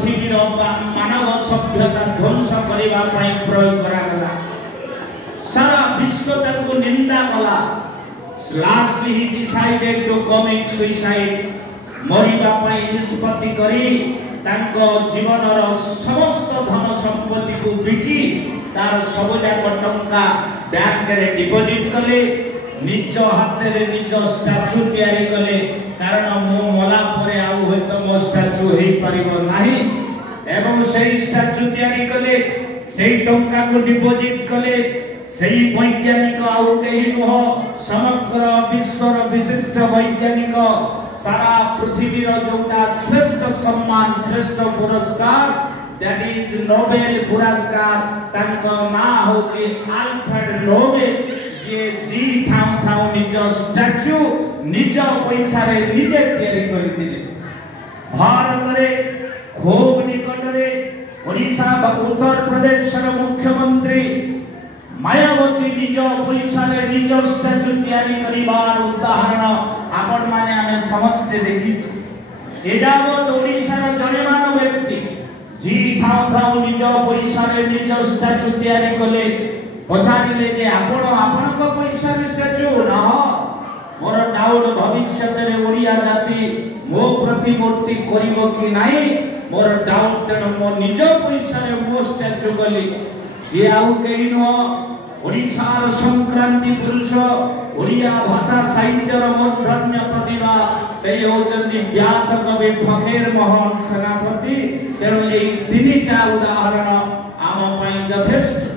पृथ्वीर मानव सभ्यता ध्वंस करने प्रयोग करा सारा विश्व तक निंदा कला Lastly he decided to commit suicide मरिबा पई निष्पत्ति करी तांको जीवनर समस्त धन संपत्ति को बिकी तार सबजाक टंका बैंक रे डिपॉजिट कले निज हाथ रे निज स्टैच्यू तैयारी कले कारण मो मला परे आउ होय तो मो स्टैच्यू हेई परिबो नाही एवं सेही स्टैच्यू तैयारी कले सेही टंका को डिपॉजिट कले सेही वैज्ञानिक आउ केही नह समग्र विश्वर विशिष्ट वैज्ञानिक सारा पृथ्वी रो जोटा श्रेष्ठ सम्मान श्रेष्ठ पुरस्कार दैट इज नोबेल पुरस्कार तांको ना होची अल्फ्रेड नोबेल जे जी थाउ थाउ निज स्टैच्यू निज पैसा रे निजे तैयारी करि दिले भारत रे खूब निकट रे ओडिशा उत्तर प्रदेश रो मुख्यमंत्री मायावती निज पैसा रे निज स्टैच्यू तैयारी करिबार उदाहरण आपण माने हमें समझते देखि एजावत ओडिशा रो जनेमान व्यक्ति जी थाउ थाउ निज पैसा रे निज स्टैच्यू तैयारी कले पछारिले जे आपण आपण को पैसा रे स्टैच्यू न मोर डाउट भविष्य रे ओडिया जाति मो प्रतिमूर्ति करिवो कि नाही मोर डाउट तण मो निज पैसा रे मो स्टैच्यू कली से आउ केही न ओडिशार संक्रांति पुरुष ओडिया भाषा साहित्यर मूर्धन्य प्रतिभा से होचंदी व्यास कवि फकीर मोहन सेनापति तेणु एई तीनटा उदाहरण आम पई यथेष्ट